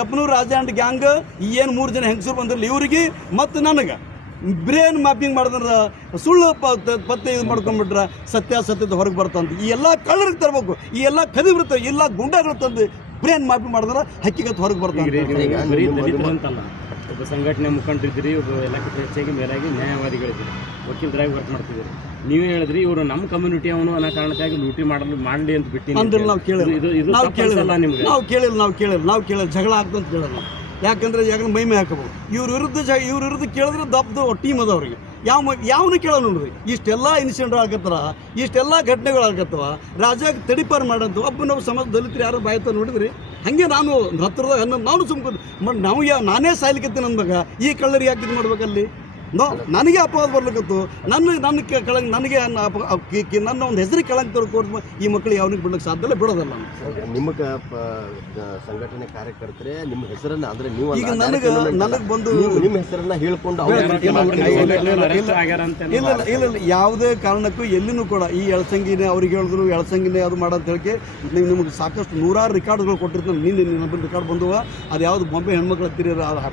ಕಪ್ಪನೂರು Raja and gang ಏನು 3 ಜನ ಹೆಂಗಸರು ಬಂದಿರಲಿ ಇವರಿಗೆ ಮತ್ತು ನನಗೆ ಬ್ರೇನ್ ಮ್ಯಾಪಿಂಗ್ ಮಾಡಿದ್ರೆ ಸುಳ್ಳು ಪತ್ತೆ ಇದು ಮಾಡ್ಕೊಂಡ್ಬಿಟ್ರೆ ಸತ್ಯಾಸತ್ಯದ ಹೊರಗೆ ಬರ್ತಂತ ಈ ಎಲ್ಲ ಕಳ್ಳರಿಗೆ ತರಬೇಕು, ಈ ಎಲ್ಲ ಕದಿಬಿಡ್ತಾರೆ, ಎಲ್ಲ ಗುಂಡಾಗಳು ತಂದು ಬ್ರೇನ್ ಮ್ಯಾಪಿಂಗ್ ಮಾಡಿದ್ರೆ ಹಕ್ಕಿಗತ್ತು ಹೊರಗೆ ಬರ್ತಂತೆ. ಒಬ್ಬ ಸಂಘಟನೆ ಮುಖಂಡರಿದ್ದೀರಿ, ಒಬ್ಬ ಎಲ್ಲಕ್ಕಿಂತ ಹೆಚ್ಚಾಗಿ ಮೇಲಾಗಿ ನ್ಯಾಯವಾದಿಗಳಿದ್ದೀರಿ, ವಕೀಲರಾಗಿ ವರ್ಕ್ ಮಾಡ್ತಿದ್ದೀರಿ. ನೀವೇ ಹೇಳಿದ್ರಿ ಇವರು ನಮ್ಮ ಕಮ್ಯುನಿಟಿ ಅವನು ಅನ್ನೋ ಕಾರಣಕ್ಕಾಗಿ ಲೂಟಿ ಮಾಡಲಿ ಅಂತ ಬಿಟ್ಟು ಅಂದ್ರೆ ನಾವು ಕೇಳಿಲ್ಲ ಜಗಳ ಆಗ್ತಂತ ಕೇಳಲ್ಲ. ಯಾಕಂದ್ರೆ ಯಾಕಂದ್ರೆ ಮೈಮೆ ಹಾಕಬಹುದು ಇವ್ರ ವಿರುದ್ಧ ಕೇಳಿದ್ರೆ ದಪ್ಪದು ಟೀಮ್ ಅದ ಅವ್ರಿಗೆ ಯಾವನು ಕೇಳೋ ನೋಡ್ರಿ. ಇಷ್ಟೆಲ್ಲ ಇನ್ಸಿಡೆಂಟ್ ಆಗತ್ತಾರ, ಇಷ್ಟೆಲ್ಲ ಘಟನೆಗಳು ಆಗತ್ತವ, ರಾಜಾಗ ತಡಿಪಾರು ಮಾಡಂತ ಒಬ್ಬ ಸಮಾಜ ದಲಿತರು ಯಾರು ಬಾಯ್ತ ನೋಡಿದ್ರಿ. ಹಾಗೆ ನಾನು ಹತ್ತಿರದ ನಾನು ಸುಮ್ಕೊಂಡು ನಾವು ನಾನೇ ಸಾಯ್ಲಿಕತ್ತೀನಿ ಅಂದಾಗ ಈ ಕಳ್ಳರಿಗೆ ಯಾಕೆ ಇದು ಮಾಡ್ಬೇಕಲ್ಲಿ? ನನಗೆ ಅಪವಾದ ಬರ್ಲಿಕ್ಕತ್ತು, ನನಗೆ ನನ್ನ ಒಂದು ಹೆಸರಿಗೆ ಕಳಂಕ ತೋರ್ಕೊಂಡು ಈ ಮಕ್ಕಳಿಗೆ ಯಾವನಿಗೆ ಬಿಡ್ಲಿಕ್ಕೆ ಸಾಧ್ಯ ಇಲ್ಲ, ಬಿಡೋದಲ್ಲ. ನಿಮ್ಮ ಸಂಘಟನೆ ಕಾರ್ಯಕರ್ತರೆ ನಿಮ್ಮ ಹೆಸರನ್ನ ಅಂದ್ರೆ ನೀವು ಈಗ ನನಗೆ ಬಂದು ನಿಮ್ಮ ಹೆಸರನ್ನ ಹೇಳ್ಕೊಂಡು ಇಲ್ಲ ಯಾವುದೇ ಕಾರಣಕ್ಕೂ ಎಲ್ಲಿನೂ ಕೂಡ ಈ ಎಳಸಂಗಿನೇ ಅವ್ರಿಗೆ ಹೇಳಿದ್ರು ಎಳಸಂಗಿನೇ ಅದು ಮಾಡೋ ಅಂತ ಹೇಳಿಕೆ ನಿಮ್ಗೆ ಸಾಕಷ್ಟು 100 ರೆಕಾರ್ಡ್ಗಳು ಕೊಟ್ಟಿರ್ತಾರೆ. ನಿನ್ನ ರೆಕಾರ್ಡ್ ಬಂದುವ ಅದು ಯಾವುದು ಬಾಂಬೆ ಹೆಣ್ಮಕ್ಳು ಹತ್ತಿರ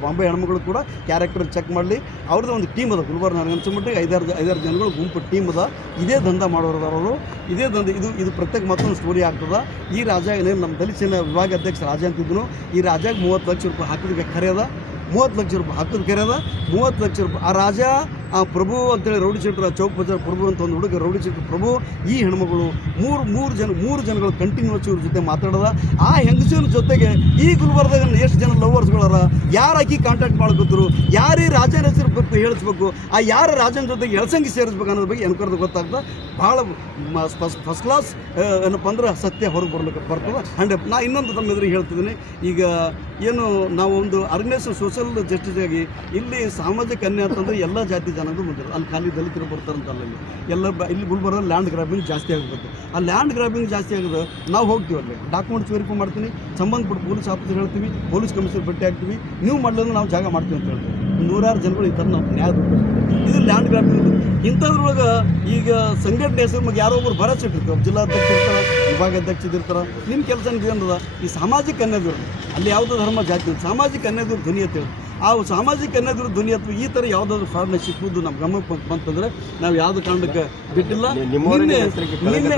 ಬಾಂಬೆ ಹೆಣ್ಮಕ್ಳು ಕೂಡ ಕ್ಯಾರೆಕ್ಟರ್ ಚೆಕ್ ಮಾಡಲಿ. ಅವ್ರದ್ದು ಒಂದು ಟೀಮ್ ಅದ ಗುಲ್ಬರ್ಗ. ನನಗೆ ಅನ್ಸಮಟ್ಟಿಗೆ 5-6 ಜನಗಳು ಗುಂಪು ಟೀಮ್ ಅದ. ಇದೇ ದಂಧ ಮಾಡೋರು ಇದೇ ದಂಧ. ಇದು ಪ್ರತ್ಯೇಕ ಮತ್ತೊಂದು ಸ್ಟೋರಿ ಆಗ್ತದ. ಈ ರಾಜ ಏನೇನು ನಮ್ಮ ದಲಿತ ಸೇನಾ ವಿಭಾಗ ಅಧ್ಯಕ್ಷ ರಾಜ ಅಂತಿದ್ರು, ಈ ರಾಜಾಗ 30 ಲಕ್ಷ ರೂಪಾಯಿ ಹಾಕಿದ ಕರೆ ಅದ, 30 ಲಕ್ಷ ರೂಪಾಯಿ ಹಾಕಿದ ಕರೆ ಅದ, 30 ಲಕ್ಷ ರೂಪಾಯಿ. ಆ ರಾಜ ಆ ಪ್ರಭು ಅಂತೇಳಿ ರೌಡಿ ಶೆಟ್ರ ಚೌಕ್ ಬಜಾರ್ ಪ್ರಭು ಅಂತ ಒಂದು ಹುಡುಗ ರೌಡಿ ಶೆಟ್ರ ಪ್ರಭು ಈ ಹೆಣ್ಮಗಳು ಮೂರು ಜನಗಳು ಕಂಟಿನ್ಯೂಸ್ ಇವ್ರ ಜೊತೆ ಮಾತಾಡೋದ. ಆ ಹೆಂಗಸಿನ ಜೊತೆಗೆ ಈ ಗುಲ್ಬರ್ದಾಗ ಎಷ್ಟು ಜನ ಲವರ್ಸ್ಗಳಾರ, ಯಾರು ಆಕಿ ಕಾಂಟ್ಯಾಕ್ಟ್ ಮಾಡ್ಕೊತಿರು, ಯಾರೇ ರಾಜನ ಹೆಸರು ಹೇಳಿಸ್ಬೇಕು, ಆ ಯಾರ ರಾಜನ ಜೊತೆಗೆ ಎಳಸಂಗಿ ಸೇರಿಸ್ಬೇಕು ಅನ್ನೋದ್ರ ಬಗ್ಗೆ ಎನ್ಕರ್ದು ಗೊತ್ತಾಗ್ತದೆ. ಭಾಳ ಫಸ್ಟ್ ಕ್ಲಾಸ್ ಏನಪ್ಪ ಅಂದ್ರೆ ಸತ್ಯ ಹೊರಗೆ ಬರ್ತದೆ 100%. ನಾ ಇನ್ನೊಂದು ತಮ್ಮ ಎದುರಿಗೆ ಹೇಳ್ತಿದ್ದೀನಿ. ಈಗ ಏನು ನಾವು ಒಂದು ಆರ್ಗನೈಸೇಷನ್ ಸೋಷಲ್ ಜಸ್ಟಿಸ್ ಆಗಿ ಇಲ್ಲಿ ಸಾಮಾಜಿಕ ಅನ್ಯಾಯ ಅಂತಂದರೆ ಎಲ್ಲ ಜಾತಿ ಜನಗಳು ಬಂದಿರೋದು. ಅಲ್ಲಿ ಖಾಲಿ ದಲಿತರು ಬರ್ತಾರಂತಲ್ಲ, ಇಲ್ಲಿ ಗುಲ್ಬರ್ಗ ಲ್ಯಾಂಡ್ ಗ್ರಾಬಿಂಗ್ ಜಾಸ್ತಿ ಆಗಬೇಕು. ಆ ಲ್ಯಾಂಡ್ ಗ್ರಾಬಿಂಗ್ ಜಾಸ್ತಿ ಆಗೋದು ನಾವು ಹೋಗ್ತೀವಿ, ಅಲ್ಲಿ ಡಾಕ್ಯುಮೆಂಟ್ಸ್ ವೆರಿಫೈ ಮಾಡ್ತೀನಿ, ಸಂಬಂಧಪಟ್ಟ ಪೊಲೀಸ್ ಆಫೀಸರ್ ಹೇಳ್ತೀವಿ, ಪೊಲೀಸ್ ಕಮಿಷನರ್ ಭೇಟಿ ಆಗ್ತೀವಿ, ನೀವು ಮಾಡಲಿಲ್ಲ ನಾವು ಜಾಗ ಮಾಡ್ತೀವಿ ಅಂತ ಹೇಳ್ತೀವಿ. 100 ಜನಗಳು ಈ ಥರ ನಾವು ನ್ಯಾಯ ಇದು ಲ್ಯಾಂಡ್ ಗ್ರಾಬಿಂಗ್. ಇಂಥದ್ರೊಳಗೆ ಈಗ ಸಂಘಟನೆ ಹೆಸರು ಬಗ್ಗೆ ಯಾರೋ ಒಬ್ಬರು ಭರವಸೆ ಇಟ್ಟಿರ್ತಾರೆ, ಜಿಲ್ಲಾಧ್ಯಕ್ಷ ಇರ್ತಾರೆ, ವಿಭಾಗಾಧ್ಯಕ್ಷದಿರ್ತಾರೆ. ನಿಮ್ಮ ಕೆಲಸ ಏನದ ಈ ಸಾಮಾಜಿಕ ಅನ್ಯಾಯದವ್ರು, ಅಲ್ಲಿ ಯಾವುದೋ ಧರ್ಮ ಜಾತಿ ಸಾಮಾಜಿಕ ಅನ್ಯಾಯದವ್ರು ಧ್ವನಿ ಅಂತ ಹೇಳಿ ಆ ಸಾಮಾಜಿಕ ಅನ್ಯಾಯದವ್ರು ಧ್ವನಿ ಅಥವಾ ಈ ಥರ ಯಾವುದಾದ್ರು ಫ್ರಾಡ್ನ ಸಿಕ್ಕುವುದು ನಮ್ಮ ಗಮನಕ್ಕೆ ಬಂತಂದ್ರೆ ನಾವು ಯಾವುದೇ ಕಾರಣಕ್ಕೆ ಬಿಟ್ಟಿಲ್ಲ. ನಿನ್ನೆ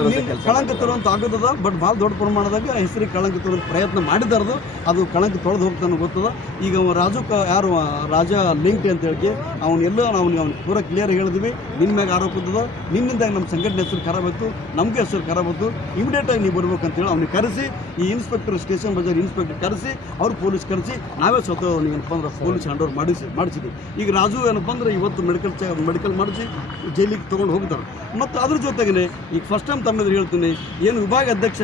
ಕಳಂಕ ತರುವಂತ ಆಗೋದದ. ಬಟ್ ಭಾಳ ದೊಡ್ಡ ಪ್ರಮಾಣದಾಗ ಹೆಸರಿಗೆ ಕಳಂಕ ತರುವಂಥ ಪ್ರಯತ್ನ ಮಾಡಿದಾರದು, ಅದು ಕಳಂಕ ತೊಳೆದು ಹೋಗ್ತಾನೆ ಗೊತ್ತದ. ಈಗ ರಾಜು ಯಾರು ರಾಜ ಲಿಂಕ್ ಅಂತ ಹೇಳಿ ಅವನ್ನೆಲ್ಲ ಅವ್ನಿಗೆ ಪೂರ ಕ್ಲಿಯರ್ ಹೇಳಿದ್ವಿ. ನಿನ್ನ ಮ್ಯಾಗ ಆರೋಪ ಇದ್ದದ, ನಿನ್ನಿಂದಾಗಿ ನಮ್ಮ ಸಂಘಟನೆ ಹೆಸರು ಖರಾಬ್ ಆಯಿತು, ನಮಗೆ ಹೆಸರು ಖರಾಬ್ ಆಯಿತು, ಇಮಿಡಿಯೇಟಾಗಿ ನೀವು ಬರ್ಬೇಕಂತೇಳಿ ಅವ್ನಿಗೆ ಕರೆಸಿ, ಈ ಇನ್ಸ್ಪೆಕ್ಟರ್ ಸ್ಟೇಷನ್ ಬಜಾರ್ ಇನ್ಸ್ಪೆಕ್ಟರ್ ಕರೆಸಿ ಅವ್ರು ಪೊಲೀಸ್ ಕರೆಸಿ ನಾವೇ ಸ್ವತಃ ಏನಪ್ಪ ಅಂದ್ರೆ ಪೊಲೀಸ್ ಹ್ಯಾಂಡ್ ಓವರ್ ಮಾಡಿಸಿದ್ವಿ. ಈಗ ರಾಜು ಏನಪ್ಪ ಅಂದ್ರೆ ಇವತ್ತು ಮೆಡಿಕಲ್ ಮಾಡಿಸಿ ಜೈಲಿಗೆ ತೊಗೊಂಡು ಹೋಗ್ತಾರೆ. ಮತ್ತು ಅದ್ರ ಜೊತೆಗೇ ಈಗ ಫಸ್ಟ್ ಟೈಮ್ ತಮ್ಮೆದುರು ಹೇಳ್ತೀನಿ, ಏನು ವಿಭಾಗ ಅಧ್ಯಕ್ಷ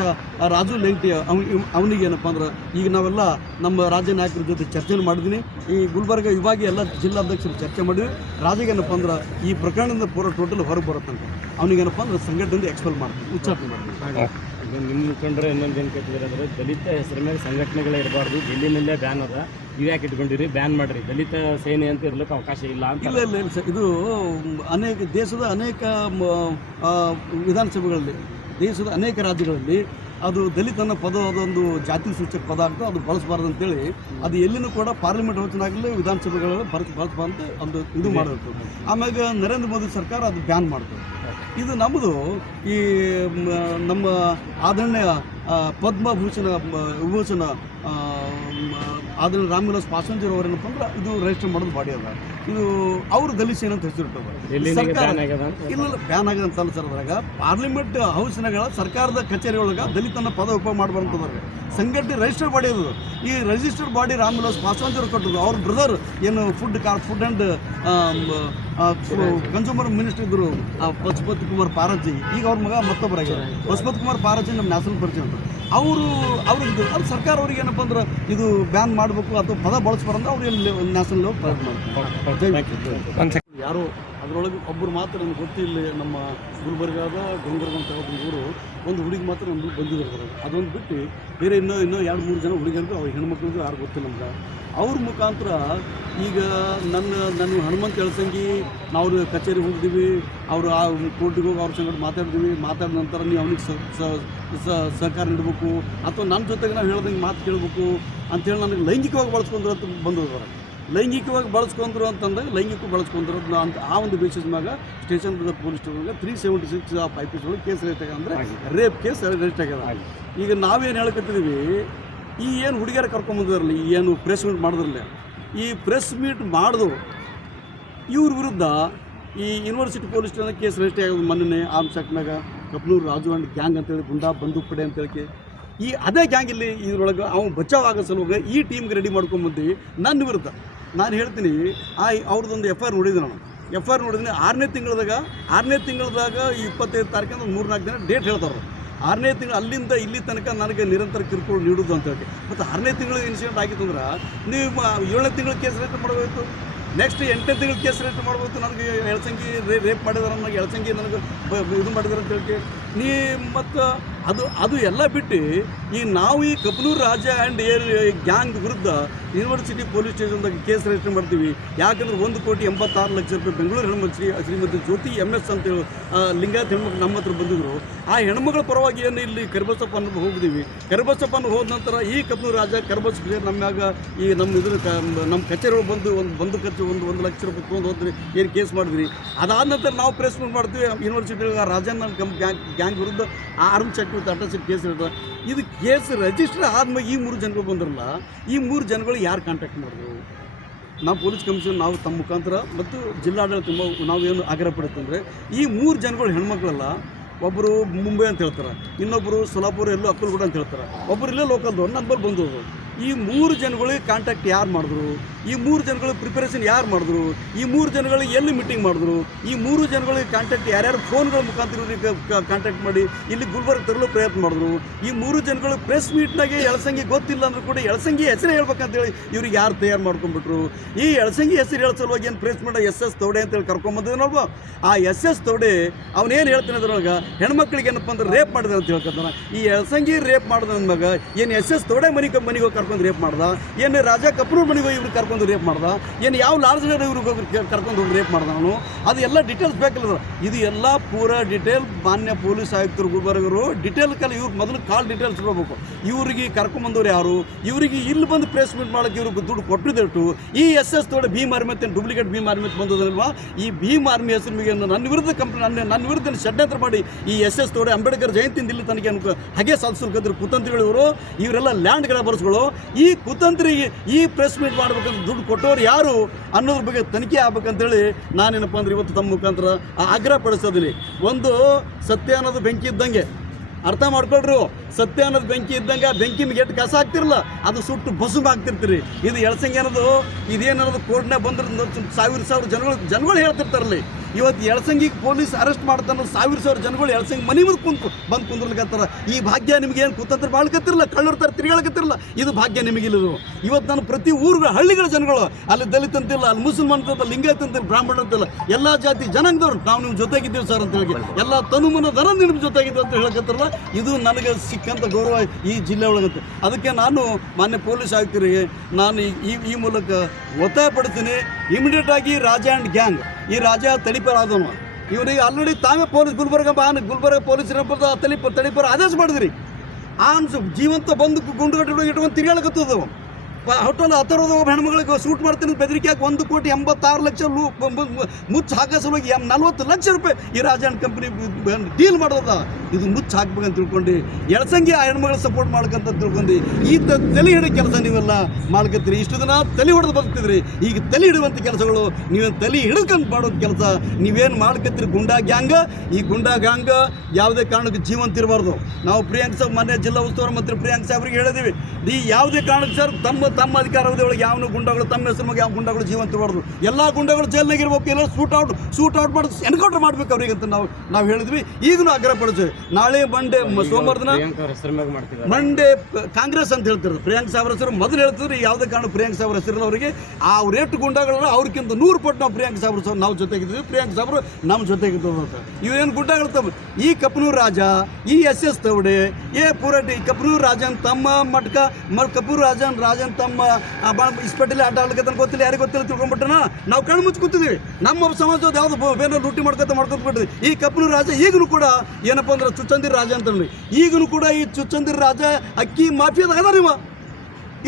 ರಾಜು ಲೆಂಟಿ ಅವನಿಗೆ ಏನಪ್ಪ ಅಂದ್ರೆ ಈಗ ನಾವೆಲ್ಲ ನಮ್ಮ ರಾಜ್ಯ ನಾಯಕರ ಜೊತೆ ಚರ್ಚೆ ಮಾಡಿದ್ದೀನಿ. ಈ ಗುಲ್ಬರ್ಗ ವಿಭಾಗ ಎಲ್ಲ ಜಿಲ್ಲಾಧ್ಯಕ್ಷರು ಚರ್ಚೆ ಮಾಡಿದ್ವಿ. ರಾಜಿಗೇನಪ್ಪ ಅಂದ್ರೆ ಈ ಪ್ರಕರಣದಿಂದ ಪೂರ ಟೋಟಲ್ ಹೊರಗೆ ಬರುತ್ತಂತೆ. ಅವನಿಗೇನಪ್ಪ ಅಂದ್ರೆ ಸಂಘಟನೆಯಿಂದ ಎಕ್ಸ್ಪೆಲ್ ಮಾಡ್ತೀವಿ, ಉಚ್ಚಾಟನೆ ಮಾಡ್ತೀವಿ. ನಿಮ್ಮ ಮುಖಂಡರು ಇನ್ನೊಂದು ಏನು ಕೇಳ್ತಿದ್ದಾರೆ ಅಂದರೆ ದಲಿತ ಹೆಸರ ಮೇಲೆ ಸಂಘಟನೆಗಳೇ ಇರಬಾರ್ದು, ಜಿಲ್ಲೆನಲ್ಲೇ ಬ್ಯಾನ್ ಅದ, ನೀವು ಯಾಕೆ ಇಟ್ಕೊಂಡಿರಿ, ಬ್ಯಾನ್ ಮಾಡಿರಿ, ದಲಿತ ಸೇನೆ ಅಂತ ಇರ್ಲಿಕ್ಕೆ ಅವಕಾಶ ಇಲ್ಲ ಅಂತ. ಇಲ್ಲ ಸರ್, ಇದು ದೇಶದ ಅನೇಕ ವಿಧಾನಸಭೆಗಳಲ್ಲಿ, ದೇಶದ ಅನೇಕ ರಾಜ್ಯಗಳಲ್ಲಿ ಅದು ದಲಿತ ಅನ್ನೋ ಪದ ಅದೊಂದು ಜಾತಿ ಸೂಚಕ ಪದ ಆಗ್ತದೆ, ಅದು ಬಳಸಬಾರ್ದು ಅಂತೇಳಿ ಅದು ಎಲ್ಲಿನೂ ಕೂಡ ಪಾರ್ಲಿಮೆಂಟ್ ವಚನಾಗಲಿ ವಿಧಾನಸಭೆಗಳಲ್ಲಿ ಬಳಸಬಾರ್ದು ಅಂತ ಒಂದು ಇದು ಮಾಡಬೇಕು. ಆಮ್ಯಾಗ ನರೇಂದ್ರ ಮೋದಿ ಸರ್ಕಾರ ಅದು ಬ್ಯಾನ್ ಮಾಡ್ತದೆ. ಇದು ನಮ್ಮದು ಈ ನಮ್ಮ ಆದರಣೀಯ ಪದ್ಮಭೂಷಣ ವಿಭೂಷಣ ಆದರಣೀಯ ರಾಮವಿಲಾಸ್ ಪಾಸ್ವಾನ್ ಅವರೇನಪ್ಪ ಅಂದ್ರೆ ಇದು ರಿಜಿಸ್ಟರ್ ಮಾಡೋದು ಬಾಡಿ ಅದ. ಇದು ಅವರು ದಲಿತ ಸೇನೆ ಅಂತ ಹೆಸರಿಟ್ಟದ. ಸರ್ಕಾರ ಇಲ್ಲ ಬ್ಯಾನ್ ಆಗಿದೆ ಅಂತ ಸರ್. ಅದ್ರಾಗ ಪಾರ್ಲಿಮೆಂಟ್ ಹೌಸ್ನಾಗ ಸರ್ಕಾರದ ಕಚೇರಿ ಒಳಗೆ ದಲಿತನ ಪದ ಉಪಯೋಗ ಮಾಡಬಾರ್ದು. ಸಂಘಟನೆ ರಿಜಿಸ್ಟರ್ಡ್ ಬಾಡಿ ಅದು. ಈ ರಿಜಿಸ್ಟರ್ಡ್ ಬಾಡಿ ರಾಮವಿಲಾಸ್ ಪಾಸ್ವಾನ್ ಅವರು ಕೊಟ್ಟರು. ಅವ್ರ ಬ್ರದರ್ ಏನು ಫುಡ್ ಆ್ಯಂಡ್ ಕನ್ಸ್ಯೂಮರ್ ಮಿನಿಸ್ಟರ್ ಇದ್ದರು ಪಶುಪತಿ ಕುಮಾರ್ ಪಾರಾಜಿ. ಈಗ ಅವ್ರ ಮಗ ಮತ್ತೊಬ್ಬರಾಗ್ಯಾರ ಪಶುಪತಿ ಕುಮಾರ್ ಪಾರಾಜಿ, ನಮ್ಮ ನ್ಯಾಷನಲ್ ಪರಿಚಯ ಅಂತ. ಅವ್ರಿಗೆ ಅದು ಸರ್ಕಾರ ಅವ್ರಿಗೆ ಏನಪ್ಪ ಅಂದ್ರೆ ಇದು ಬ್ಯಾನ್ ಮಾಡಬೇಕು ಅಥವಾ ಪದ ಬಳಸ್ಬಾರಂದ್ರೆ ಅವ್ರಿಗೆ ನ್ಯಾಷನಲ್ ಲೆವೆಲ್ ಪ್ರಯತ್ನ ಮಾಡ್ತಾರೆ. ಯಾರೋ ಅದರೊಳಗೆ ಒಬ್ಬರು ಮಾತ್ರ ನಮ್ಗೆ ಗೊತ್ತಿಲ್ಲ. ನಮ್ಮ ಗುಲ್ಬರ್ಗಾದ ಗಂಗರ್ಗ ಅಂತ ಊರು ಒಂದು ಹುಡುಗಿ ಮಾತ್ರ ನಮ್ಗೆ ಬಂದಿದ್ದಾರೆ. ಅದೊಂದು ಬಿಟ್ಟು ಬೇರೆ ಇನ್ನೂ 2-3 ಜನ ಹುಡುಗಿಯರಿಗೂ ಅವ್ರ ಹೆಣ್ಮಕ್ಳಿಗೂ ಯಾರು ಗೊತ್ತಿಲ್ಲ ನಮ್ಗೆ. ಅವ್ರ ಮುಖಾಂತರ ಈಗ ನನ್ನ ಹನುಮಂತ ಎಳಸಂಗಿ ನಾವು ಕಚೇರಿಗೆ ಹೋಗಿದ್ದೀವಿ, ಅವರು ಆ ಕೋರ್ಟಿಗೆ ಹೋಗಿ ಅವ್ರ ಸಂಗಡ ಮಾತಾಡಿದ ನಂತರ ನೀವು ಅವ್ನಿಗೆ ಸಹಕಾರ ನೀಡಬೇಕು ಅಥವಾ ನನ್ನ ಜೊತೆಗೆ ನಾವು ಹೇಳ್ದಂಗೆ ಮಾತು ಕೇಳಬೇಕು ಅಂತೇಳಿ ನನಗೆ ಲೈಂಗಿಕವಾಗಿ ಬಳಸ್ಕೊಂಡ್ರು ಅಂತ ಬಂದವರು ಲೈಂಗಿಕವಾಗಿ ಬಳಸ್ಕೊಂಡ್ರು ಅಂತಂದಾಗ ಲೈಂಗಿಕ ಬಳಸ್ಕೊಂಡ್ರು ಅಂತ ಆ ಒಂದು ಬೇಸಿಸ್ ಮ್ಯಾಗ ಸ್ಟೇಷನ್ ಪೊಲೀಸ್ ಸ್ಟೇಷನ್ಗೆ 376 ಆಫ್ IPC ಒಳಗೆ ಕೇಸ್ ರಿಜಿಸ್ಟರ್ ಆಗ್ಯದ ಅಂದರೆ ರೇಪ್ ಕೇಸ್ ರಿಜಿಸ್ಟರ್ ಆಗ್ಯದ. ಈಗ ನಾವೇನು ಹೇಳಕತ್ತಿದ್ದೀವಿ, ಈ ಏನು ಹುಡುಗಿಯರ ಕರ್ಕೊಂಬಂದಿರಲಿ, ಏನು ಪ್ರೆಸ್ ಮೀಟ್ ಮಾಡಿದ್ರಲ್ಲ, ಈ ಪ್ರೆಸ್ ಮೀಟ್ ಮಾಡಿದ್ರು ಇವ್ರ ವಿರುದ್ಧ ಈ university police station case register ಆಗೋದು ಮೊನ್ನೆ ಆರ್ಮ್ಸ್ ಆಕ್ಟ್ ಮ್ಯಾಗ ಕಪ್ನೂರು ರಾಜು ಅಂಡ್ ಗ್ಯಾಂಗ್ ಅಂತೇಳಿ ಗುಂಡಾ ಬಂದೂಕ್ ಪಡೆ ಅಂತೇಳಿ ಈ ಅದೇ ಗ್ಯಾಂಗ್ ಇಲ್ಲಿ ಇದ್ರೊಳಗೆ ಅವ್ನು ಬಚಾವ್ ಆಗೋ ಸಲುವಾಗಿ ಈ ಟೀಮ್ಗೆ ರೆಡಿ ಮಾಡ್ಕೊಂಬಂದು ನನ್ನ ವಿರುದ್ಧ ನಾನು ಹೇಳ್ತೀನಿ. ಅವ್ರದ್ದೊಂದು FIR ನೋಡಿದ್ದೆ ನಾನು. FIR ನೋಡಿದ್ದೀನಿ 6ನೇ ತಿಂಗಳದಾಗ 25 ತಾರೀಕಿಂದ 3-4 ದಿನ ಡೇಟ್ ಹೇಳ್ತಾರೆ. 6ನೇ ತಿಂಗಳು ಅಲ್ಲಿಂದ ಇಲ್ಲಿ ತನಕ ನನಗೆ ನಿರಂತರ ಕಿರುಕುಳ ನೀಡೋದು ಅಂತ ಹೇಳಿ. ಮತ್ತು 6ನೇ ತಿಂಗಳು ಇನ್ಸಿಡೆಂಟ್ ಆಗಿತ್ತು ಅಂದ್ರೆ ನೀವು 7ನೇ ತಿಂಗಳು ಕೇಸ್ ರಿಜಿಸ್ಟರ್ ಮಾಡಬೇಕು, ನೆಕ್ಸ್ಟ್ 8ನೇ ತಿಂಗಳು ಕೇಸ್ ರಿಜಿಸ್ಟರ್ ಮಾಡ್ಬೋದು. ನನಗೆ ಎಳಸಂಗಿ ರೇಪ್ ಮಾಡಿದಾರೆ, ನನಗೆ ಎಳಸಂಗಿ ನನಗೆ ಇದು ಮಾಡಿದಾರೆ ಅಂತ ಹೇಳಿ ನೀ ಮತ್ತು ಅದು ಎಲ್ಲ ಬಿಟ್ಟು ಈಗ ನಾವು ಈ ಕಪ್ನೂರು ರಾಜ ಆ್ಯಂಡ್ ಗ್ಯಾಂಗ್ ವಿರುದ್ಧ ಯೂನಿವರ್ಸಿಟಿ ಪೊಲೀಸ್ ಸ್ಟೇಷನ್ದಾಗ ಕೇಸ್ ರಿಜಿಸ್ಟರ್ ಮಾಡ್ತೀವಿ. ಯಾಕಂದ್ರೆ 1,86,00,000 ಬೆಂಗಳೂರು ಹೆಣ್ಮಕ್ಳು ಶ್ರೀಮತಿ ಜ್ಯೋತಿ MS ಅಂತೇಳಿ ಲಿಂಗಾಯತ್ ಹೆಣ್ಮಕ್ಳು ನಮ್ಮ ಹತ್ರ ಬಂದಿದ್ರು. ಆ ಹೆಣ್ಮಕ್ಳ ಪರವಾಗಿ ಏನು ಇಲ್ಲಿ ಕರಿಬಸಪ್ಪ ಅನ್ನೋದು ಹೋಗಿದ್ದೀವಿ. ಕರಿಬಸಪ್ಪ ಅನ್ನೋ ಹೋದ ನಂತರ ಈ ಕಪ್ನೂರು ರಾಜ ಕರಿಬಸಪ್ಪ ನಮ್ಮಾಗ ಈ ನಮ್ಮ ಕಚೇರಿ ಬಂದು ಒಂದು ಖರ್ಚು 1 ಲಕ್ಷ ರೂಪಾಯಿ ತೊಗೊಂಡು ಹೋದ್ರಿ, ಏನು ಕೇಸ್ ಮಾಡಿದ್ರಿ. ಅದಾದ ನಂತರ ನಾವು ಪ್ರೆಸ್ ಮೀಟ್ ಮಾಡ್ತೀವಿ. ಯೂನಿವರ್ಸಿಟಿ ರಾಜನ್ ಗ್ಯಾಂಗ್ ವಿರುದ್ಧ arms act with attached case ಇರ್ತದೆ. ಇದು ಕೇಸ್ ರಿಜಿಸ್ಟರ್ ಆದ್ಮೇಲೆ ಈ 3 ಜನಗಳು ಬಂದ್ರಲ್ಲ, ಈ 3 ಜನಗಳು ಯಾರು ಕಾಂಟ್ಯಾಕ್ಟ್ ಮಾಡಿದ್ರು? ನಾವು ಪೊಲೀಸ್ ಕಮಿಷನ್ ನಾವು ತಮ್ಮ ಮುಖಾಂತರ ಮತ್ತು ಜಿಲ್ಲಾಡಳಿತ ನಾವೇನು ಆಗ್ರಹ ಪಡುತ್ತಂದರೆ, ಈ 3 ಜನಗಳು ಹೆಣ್ಮಕ್ಳಲ್ಲ. ಒಬ್ಬರು ಮುಂಬೈ ಅಂತ ಹೇಳ್ತಾರೆ, ಇನ್ನೊಬ್ಬರು ಸೊಲಾಪುರ ಎಲ್ಲೋ ಅಕ್ಕಲ್ಗೂಡ ಅಂತ ಹೇಳ್ತಾರೆ, ಒಬ್ಬರು ಇಲ್ಲೇ ಲೋಕಲ್ದವ್ರು ನನ್ನ ಬಳಿ ಬಂದವರು. ಈ 3 ಜನಗಳಿಗೆ ಕಾಂಟ್ಯಾಕ್ಟ್ ಯಾರು ಮಾಡಿದ್ರು? ಈ 3 ಜನಗಳಿಗೆ ಪ್ರಿಪರೇಷನ್ ಯಾರು ಮಾಡಿದ್ರು? ಈ 3 ಜನಗಳಿಗೆ ಎಲ್ಲಿ ಮೀಟಿಂಗ್ ಮಾಡಿದ್ರು? ಈ 3 ಜನಗಳಿಗೆ ಕಾಂಟ್ಯಾಕ್ಟ್ ಯಾರ್ಯಾರು ಫೋನ್ಗಳ ಮುಖಾಂತರ ಇವ್ರಿಗೆ ಕಾಂಟ್ಯಾಕ್ಟ್ ಮಾಡಿ ಇಲ್ಲಿ ಗುಲ್ಬರ್ಗ ತರಲು ಪ್ರಯತ್ನ ಮಾಡಿದ್ರು? ಈ 3 ಜನಗಳು ಪ್ರೆಸ್ ಮೀಟ್ನಾಗೆ ಎಳಸಂಗಿ ಗೊತ್ತಿಲ್ಲ ಅಂದ್ರೂ ಕೂಡ ಎಳಸಂಗಿ ಹೆಸರು ಹೇಳ್ಬೇಕಂತೇಳಿ ಇವ್ರಿಗೆ ಯಾರು ತಯಾರು ಮಾಡ್ಕೊಂಡ್ಬಿಟ್ರು? ಈ ಎಳಸಂಗಿ ಹೆಸರು ಹೇಳೋ ಸಲುವಾಗಿ ಏನು ಪ್ರೆಸ್ ಮೀಟ್ SS ತೌಡೆ ಅಂತೇಳಿ ಕರ್ಕೊಂಬಂದಿದ್ನಲ್ವ, ಆ SS ತೌಡೆ ಅವನೇನು ಹೇಳ್ತಾನೆ ಅದ್ರೊಳಗೆ ಹೆಣ್ಮಕ್ಳಿಗೆ ಏನಪ್ಪ ಅಂದ್ರೆ ರೇಪ್ ಮಾಡಿದೆ ಅಂತ ಹೇಳ್ಕೊತಾನೆ. ಈ ಎಳಸಂಗಿ ರೇಪ್ ಮಾಡಿದ ಅಂದಾಗ ಏನು SS ತೌಡೆ ಮನೆಗೆ ಹೋಗಿ ಕರ್ಕೊಂಡು ರೇಪ್ ಮಾಡ್ದ? ಏನು ರಾಜ ಕಪ್ನೂರು ಮನೆಗೆ ಹೋಗಿ ಇವ್ರಿಗೆ ಕರ್ಕೊಂಡು ರೇಪ್ ಮಾಡ್ದ? ಏನು ಯಾವ ಲಾಡ್ಜ್ಗಳು ಇವ್ರಿಗೆ ಹೋಗಿ ಕರ್ಕೊಂಡು ಹೋಗಿ ರೇಪ್ ಮಾಡ್ದ? ಅವನು ಅದು ಎಲ್ಲ ಡೀಟೇಲ್ಸ್ ಬೇಕಿಲ್ಲ. ಇದು ಎಲ್ಲ ಪೂರ ಡೀಟೇಲ್ ಮಾನ್ಯ ಪೊಲೀಸ್ ಆಯುಕ್ತರು ಗುಲ್ಬರ್ಗರು ಡೀಟೇಲ್ ಕಲೆ ಇವ್ರು ಮೊದಲು ಕಾಲ್ ಡೀಟೇಲ್ಸ್ ಕೊಡಬೇಕು. ಇವ್ರಿಗೆ ಕರ್ಕೊಂಬಂದವ್ರು ಯಾರು, ಇವರಿಗೆ ಇಲ್ಲಿ ಬಂದು ಪ್ರೆಸ್ ಮೀಟ್ ಮಾಡೋಕ್ಕೆ ಇವ್ರಿಗೆ ದುಡ್ಡು ಕೊಟ್ಟಿದ್ದೆಟ್ಟು. ಈ SS ತೋಡೆ ಭೀಮ್ ಆರ್ಮಿ ಅಂತ ಡೂಪ್ಲಿಕೇಟ್ ಭೀಮ್ ಆರ್ಮಿ ಅಂತ ಬಂದದಲ್ವಾ, ಈ ಭೀಮ್ ಆರ್ಮಿ ಹೆಸರು ಮೇಲೆ ನನ್ನ ವಿರುದ್ಧ ನನ್ನ ವಿರುದ್ಧ ಷಡ್ಯಂತ್ರ ಮಾಡಿ ಈ SS ತೋಡೆ ಅಂಬೇಡ್ಕರ್ ಜಯಂತಿಯಿಂದ ಇಲ್ಲಿ ತನಕ ಹಾಗೆ ಸಾಧಿಸ್ಲಿಕ್ಕಂದ್ರೆ ಕುತಂತ್ರಿಗಳು ಇವರೆಲ್ಲ ಲ್ಯಾಂಡ್ ಗ್ರಾಬರ್ಸ್ಗಳು. ಈ ಕುತಂತ್ರಿಗೆ ಈ ಪ್ರೆಸ್ ಮೀಟ್ ಮಾಡ್ಬೇಕಂತ ದುಡ್ಡು ಕೊಟ್ಟವ್ರು ಯಾರು ಅನ್ನೋದ್ರ ಬಗ್ಗೆ ತನಿಖೆ ಆಗ್ಬೇಕಂತೇಳಿ ನಾನೇನಪ್ಪ ಅಂದ್ರೆ ಇವತ್ತು ತಮ್ಮ ಮುಖಾಂತರ ಆಗ್ರಹ ಪಡಿಸೋದಿಲ್ಲ. ಒಂದು ಸತ್ಯ ಅನ್ನೋದು ಬೆಂಕಿ ಇದ್ದಂಗೆ, ಅರ್ಥ ಮಾಡ್ಕೊಳ್ರು. ಸತ್ಯ ಅನ್ನೋದು ಬೆಂಕಿ ಇದ್ದಂಗೆ, ಬೆಂಕಿ ಮೇಲೆ ಎಷ್ಟು ಕಸ ಹಾಕ್ತಿರಲ್ಲ ಅದು ಸುಟ್ಟು ಬಸುಮ್ ಆಗ್ತಿರ್ತೀರಿ. ಇದು ಎಳಸಂಗಿ ಅನ್ನೋದು ಇದೇನನ್ನೋದು ಕೋರ್ಟ್ನಾಗ ಬಂದ್ರೆ ಸಾವಿರ ಜನಗಳು ಹೇಳ್ತಿರ್ತಾರಲ್ಲಿ. ಇವತ್ತು ಎಳಸಂಗಿಗೆ ಪೊಲೀಸ್ ಅರೆಸ್ಟ್ ಮಾಡ್ತಾನೆ, ಸಾವಿರ ಜನಗಳು ಎಳಸಂಗಿ ಮನೆ ಮುಂದೆ ಬಂದು ಕುಂದ್ರಲಿಕ್ಕತ್ತಾರ. ಈ ಭಾಗ್ಯ ನಿಮಗೇನು ಕುತಂತ್ರ ಮಾಡ್ಕತ್ತಿರಲ್ಲ, ಕಳ್ಳರ್ತಾರ ತಿರುಗಾಳಕತ್ತಿರಲ್ಲ, ಇದು ಭಾಗ್ಯ ನಿಮಗಿಲ್ಲದು. ಇವತ್ತು ನಾನು ಪ್ರತಿ ಊರುಗಳ ಹಳ್ಳಿಗಳ ಜನಗಳು, ಅಲ್ಲಿ ದಲಿತ ಅಂತಿಲ್ಲ, ಅಲ್ಲಿ ಮುಸಲ್ಮಾನ್ ಅಂತ, ಲಿಂಗಾಯತ್ ಅಂತಿಲ್ಲ, ಬ್ರಾಹ್ಮಣ ಅಂತಿಲ್ಲ, ಎಲ್ಲ ಜಾತಿ ಜನಾಂಗದವ್ರು ನಾವು ನಿಮ್ಮ ಜೊತೆಗಿದ್ದೀವಿ ಸರ್ ಅಂತ ಹೇಳಿ, ಎಲ್ಲ ತನುಮನ ದರ ನಿಮ್ಮ ಜೊತೆಗಿದ್ದೀವಿ ಅಂತ ಹೇಳಕತ್ತಿರಲ್ಲ. ಇದು ನನಗೆ ಸಿಕ್ಕಂಥ ಗೌರವ ಈ ಜಿಲ್ಲೆ ಒಳಗಂತೆ. ಅದಕ್ಕೆ ನಾನು ಮಾನ್ಯ ಪೊಲೀಸ್ ಆಯುಕ್ತರಿಗೆ ನಾನು ಈ ಮೂಲಕ ಒತ್ತಾಯ ಪಡ್ತೀನಿ, ಇಮಿಡಿಯೇಟ್ ಆಗಿ ರಾಜ ಆ್ಯಂಡ್ ಗ್ಯಾಂಗ್, ಈ ರಾಜ ತಡಿಪರ ಆದವನು, ಇವರಿಗೆ ಆಲ್ರೆಡಿ ತಾವೇ ಪೊಲೀಸ್ ಗುಲ್ಬರ್ಗ ಪೊಲೀಸರ ತಡಿಪರ ಆದೇಶ ಮಾಡಿದ್ರಿ. ಆ ಜೀವಂತ ಬಂದು ಗುಂಡುಗಟ್ಟೆ ಇಟ್ಕೊಂಡು ತಿರುಗಾಳಕತ್ತದವು. ಹೋಟೆಲ್ ಹತ್ತಿರದ ಹೆಣ್ಮಗಳಿಗೆ ಸೂಟ್ ಮಾಡ್ತೀನಿ ಬೆದರಿಕೆ ಹಾಕಿ 1,86,00,000 ಮುಚ್ಚು ಹಾಕೋ ಸಲುವಾಗಿ 40 ಲಕ್ಷ ರೂಪಾಯಿ ಈ ರಾಜ ಆ್ಯಂಡ್ ಕಂಪ್ನಿ ಡೀಲ್ ಮಾಡೋದ. ಇದು ಮುಚ್ಚು ಹಾಕ್ಬೇಕಂತ ತಿಳ್ಕೊಂಡು ಎಳಸಂಗಿ ಆ ಹೆಣ್ಮಗಳ ಸಪೋರ್ಟ್ ಮಾಡ್ಕಂತ ತಿಳ್ಕೊಂಡು ಈ ತಲೆ ಹಿಡೋ ಕೆಲಸ ನೀವೆಲ್ಲ ಮಾಡ್ಕತ್ತೀರಿ. ಇಷ್ಟು ದಿನ ತಲೆ ಹೊಡೆದು ಬದುಕ್ತಿದ್ರಿ, ಈಗ ತಲೆ ಹಿಡುವಂಥ ಕೆಲಸಗಳು ನೀವೇನು ತಲೆ ಹಿಡ್ಕೊಂಡು ಮಾಡೋದು ಕೆಲಸ ನೀವೇನು ಮಾಡ್ಕತ್ತೀರಿ. ಗುಂಡಾ ಗ್ಯಾಂಗ್, ಈ ಗುಂಡಾ ಗ್ಯಾಂಗ್ ಯಾವುದೇ ಕಾರಣಕ್ಕೆ ಜೀವಂತ ಇರಬಾರ್ದು. ನಾವು ಪ್ರಿಯಾಂಕ್ ಸಾಬ್ ಮಾನ್ಯ ಜಿಲ್ಲಾ ಉಸ್ತುವಾರಿ ಮಂತ್ರಿ ಪ್ರಿಯಾಂಕ್ ಸಾಬ್ರಿಗೆ ಹೇಳಿದ್ದೀವಿ, ಈ ಯಾವುದೇ ಕಾರಣಕ್ಕೆ ಸರ್ ತಮ್ಮ ಅಧಿಕಾರಾವಧಿ ಒಳಗೆ ಯಾವ ಗುಂಡಗಳು ತಮ್ಮ ಹೆಸರು ಬಗ್ಗೆ ಯಾವ ಗುಂಡಗಳು ಜೀವಂತ ಇರಬಾರ್ದು. ಎಲ್ಲ ಗುಂಡಗಳು ಜೈಲ್ನಾಗಿರ್ಬೇಕು, ಎಲ್ಲ ಶೂಟ್ ಔಟ್ ಮಾಡಿ ಎನ್ಕೌಂಟರ್ ಮಾಡ್ಬೇಕು ಅವ್ರಿಗೆ ಅಂತ ನಾವು ಹೇಳಿದ್ವಿ. ಈಗಲೂ ಆಗ್ರಹ ಪಡಿಸ್ತೇವೆ. ನಾಳೆ ಮಂಡೇ ಸೋಮವಾರ ದಿನ ಮಂಡೇ ಕಾಂಗ್ರೆಸ್ ಅಂತ ಹೇಳ್ತಾರೆ. ಪ್ರಿಯಾಂಕ್ ಸಾಬ್ರ ಹೆಸರು ಮೊದಲು ಹೇಳ್ತಿದ್ರು, ಯಾವುದೇ ಕಾರಣ ಪ್ರಿಯಾಂಕ್ ಸಾಬ್ರ ಹೆಸರಿಲ್ಲ ಅವರಿಗೆ. ಆ ರೇಟ್ ಗುಂಡಾಗಳಲ್ಲ ಅವ್ರಿಗಿಂತ 100 ಪಟ್ಟು ನಾವು ಪ್ರಿಯಾಂಕ್ ಸಾಬ್ರ ನಾವು ಜೊತೆಗಿದ್ವಿ, ಪ್ರಿಯಾಂಕ್ ಸಾಬ್ರು ನಮ್ಮ ಜೊತೆಗಿದ್ದು ಅಂತ. ಇವೇನು ಗುಂಡಾಗಳು ಈ ಕಪ್ನೂರು ರಾಜ, ಈ SS ತೌಡೆ, ಪೂರಟಿ ಕಪ್ನೂರು ರಾಜನ್ ತಮ್ಮ ಮಟ್ಕ ಕಪೂರ್ ರಾಜನ್ ತಮ್ಮ ಇಸ್ಪೆಟ್ಟಲ್ಲಿ ಆಟ ಆಡ್ಲಿಕ್ಕೆ ಗೊತ್ತಿಲ್ಲ, ಯಾರಿಗೆ ಗೊತ್ತಿಲ್ಲ ತಿಳ್ಕೊಂಡ್ಬಿಟ್ಟನ ನಾವು ಕಣ್ಣು ಮುಚ್ಚಿ ಕೂತಿದ್ದೀವಿ. ನಮ್ಮ ಸಮಾಜದ ಯಾವುದು ಬೇರೆ ಲೂಟಿ ಮಾಡ್ಕೊಬಿಟ್ಟಿದ್ವಿ. ಈ ಕಪ್ನೂರು ರಾಜ ಈಗಲೂ ಕೂಡ ಏನಪ್ಪ ಅಂದ್ರೆ ಚುಚ್ಚಂದಿರ ರಾಜ ಅಂತಂದ್ರಿ. ಈಗಲೂ ಕೂಡ ಈ ಚುಚ್ಚಂದಿರ ರಾಜ ಅಕ್ಕಿ ಮಾಫಿಯಾದ ಅದ ನೀವು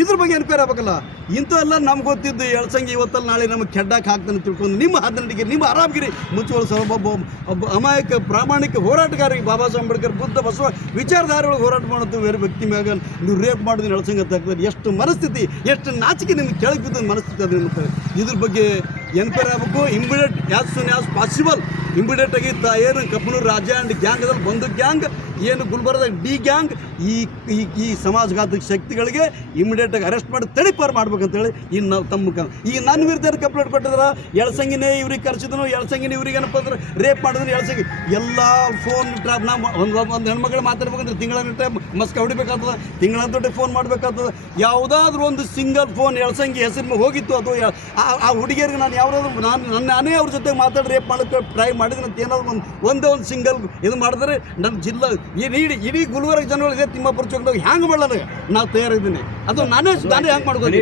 ಇದ್ರ ಬಗ್ಗೆ ಎನ್ಕ್ವೈರಿ ಆಗ್ಬೇಕಲ್ಲ. ಇಂಥವೆಲ್ಲ ನಮ್ಗೆ ಗೊತ್ತಿದ್ದು ಎಳ್ಸಂಗಿ ಇವತ್ತಲ್ಲಿ ನಾಳೆ ನಮಗೆ ಕೆಡ್ಡಕ್ಕೆ ಹಾಕ್ತಾನೆ ತಿಳ್ಕೊಂಡು ನಿಮ್ಮ ಹದಿನೆಂಟಿಗೆ ನಿಮ್ಮ ಆರಾಮಗಿರಿ ಮುಚ್ಚುವಳು ಸರ್ ಒಬ್ಬ ಅಮಾಯಕ ಪ್ರಾಮಾಣಿಕ ಹೋರಾಟಗಾರರಿಗೆ ಬಾಬಾ ಸಾಹೇಬ್ ಅಂಬೇಡ್ಕರ್ ಬುದ್ಧ ಬಸವ ವಿಚಾರಧಾರೆಗಳು ಹೋರಾಟ ಮಾಡೋದು ಬೇರೆ ವ್ಯಕ್ತಿ ಮ್ಯಾಗ ನೀವು ರೇಪ್ ಮಾಡೋದನ್ನ ಎಳ್ಸಂಗಿ ಅಂತ ಆಗ್ತದೆ. ಎಷ್ಟು ಮನಸ್ಥಿತಿ, ಎಷ್ಟು ನಾಚಿಕೆ ನಿಮ್ಗೆ ಕೆಳಗೆ ಬಿದ್ದ ಮನಸ್ಥಿತಿ ಅದು ನಿಮ್ಗೆ. ಇದ್ರ ಬಗ್ಗೆ ಎನ್ಕ್ವೈರಿ ಆಗಬೇಕು. Immediate as soon as possible ಇಮಿಡಿಯೇಟಾಗಿ ಏನು ಕಪ್ಪನೂರು ರಾಜ ಆ್ಯಂಡ್ ಗ್ಯಾಂಗದಲ್ಲಿ ಬಂದು ಗ್ಯಾಂಗ್ ಏನು ಗುಲ್ಬರ್ಗದ ಡಿ ಗ್ಯಾಂಗ್ ಈ ಸಮಾಜಘಾತಕ ಶಕ್ತಿಗಳಿಗೆ ಇಮಿಡಿಯೇಟಾಗಿ ಅರೆಸ್ಟ್ ಮಾಡಿ ತಡಿಪಾರು ಮಾಡ್ಬೇಕಂತೇಳಿ ಇನ್ನು ನಾವು ತಮ್ಮ ಈಗ ನನ್ನ ವಿರುದ್ಧ ಕಂಪ್ಲೇಂಟ್ ಕೊಟ್ಟಿದ್ರೆ ಎಳ್ಸಂಗಿನೇ ಇವ್ರಿಗೆ ಕರ್ಸಿದ್ರು, ಎಳ್ಸಂಗಿನೇ ಇವ್ರಿಗೆ ಏನಪ್ಪ ಅಂದ್ರೆ ರೇಪ್ ಮಾಡಿದ್ರು ಎಳ್ಸಂಗಿ ಎಲ್ಲ ಫೋನ್ ಟ್ರಾಪ್. ನಾವು ಒಂದು ಹೆಣ್ಮಕ್ಳು ಮಾತಾಡ್ಬೇಕಂದ್ರೆ ತಿಂಗಳ ಮಸ್ಕ ಹೊಡಿಬೇಕಾಗ್ತದೆ, ತಿಂಗಳಂತೊಟ್ಟೆ ಫೋನ್ ಮಾಡಬೇಕಾಗ್ತದೆ. ಯಾವುದಾದ್ರೂ ಒಂದು ಸಿಂಗಲ್ ಫೋನ್ ಎಳ್ಸಂಗಿ ಹೆಸರು ಹೋಗಿತ್ತು ಅದು ಆ ಹುಡುಗಿಯರಿಗೆ ನಾನು ಯಾವುದಾದ್ರು ನಾನೇ ಅವ್ರ ಜೊತೆ ಮಾತಾಡಿ ರೇಪ್ ಮಾಡೋಕ್ಕೆ ಟ್ರೈ ಮಾಡಿದ್ರೆ ಅಂತ ಏನಾದ್ರು ಒಂದೇ ಒಂದು ಸಿಂಗಲ್ ಇದು ಮಾಡಿದ್ರೆ ನಮ್ಮ ಜಿಲ್ಲಾ ಇಡೀ ಗುಲ್ಬರ್ಗ ಜನಗಳು ಇದೇ ತಿಮ್ಮಾಪುರ ಚೌಕದಾಗ ಹ್ಯಾಂಗೆ ಮಾಡೋದು ನಾವು ತಯಾರಿದ್ದೀನಿ. ಅದು ನಾನೇ ಹ್ಯಾಂಗೆ ಮಾಡ್ಕೊಂಡು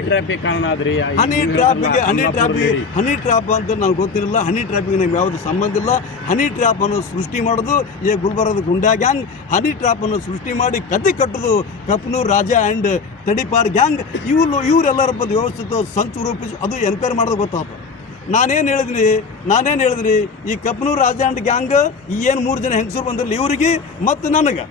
ಹನಿ ಟ್ರ್ಯಾಪ್ ಅಂತ ನನಗೆ ಗೊತ್ತಿರಲಿಲ್ಲ. ಹನಿ ಟ್ರ್ಯಾಪಿಗೆ ನಮ್ಗೆ ಯಾವುದು ಸಂಬಂಧ ಇಲ್ಲ. ಹನಿ ಟ್ರ್ಯಾಪ್ ಅನ್ನೋದು ಸೃಷ್ಟಿ ಮಾಡೋದು ಈ ಗುಲ್ಬರ್ಗದ ಗುಂಡಾ ಗ್ಯಾಂಗ್. ಹನಿ ಟ್ರ್ಯಾಪ್ ಅನ್ನೋದು ಸೃಷ್ಟಿ ಮಾಡಿ ಕದ್ದಿ ಕಟ್ಟೋದು ಕಪ್ಪನೂರು ರಾಜ ಆ್ಯಂಡ್ ತಡಿಪಾರ್ ಗ್ಯಾಂಗ್. ಇವರೆಲ್ಲರ ಬಂದು ವ್ಯವಸ್ಥಿತ ಸಂಚು ರೂಪಿಸಿ ಅದು ಎನ್ಕ್ವೈರಿ ಮಾಡೋದು ಗೊತ್ತಾಗ್ತದೆ. ನಾನೇನು ಹೇಳಿದ್ರಿ ಈ ಕಪ್ಪನೂರು ರಾಜ ಆ್ಯಂಡ್ ಗ್ಯಾಂಗ್ ಏನು 3 ಜನ ಹೆಂಗಸರು ಬಂದಿರಲಿ ಇವರಿಗೆ ಮತ್ತು ನನಗೆ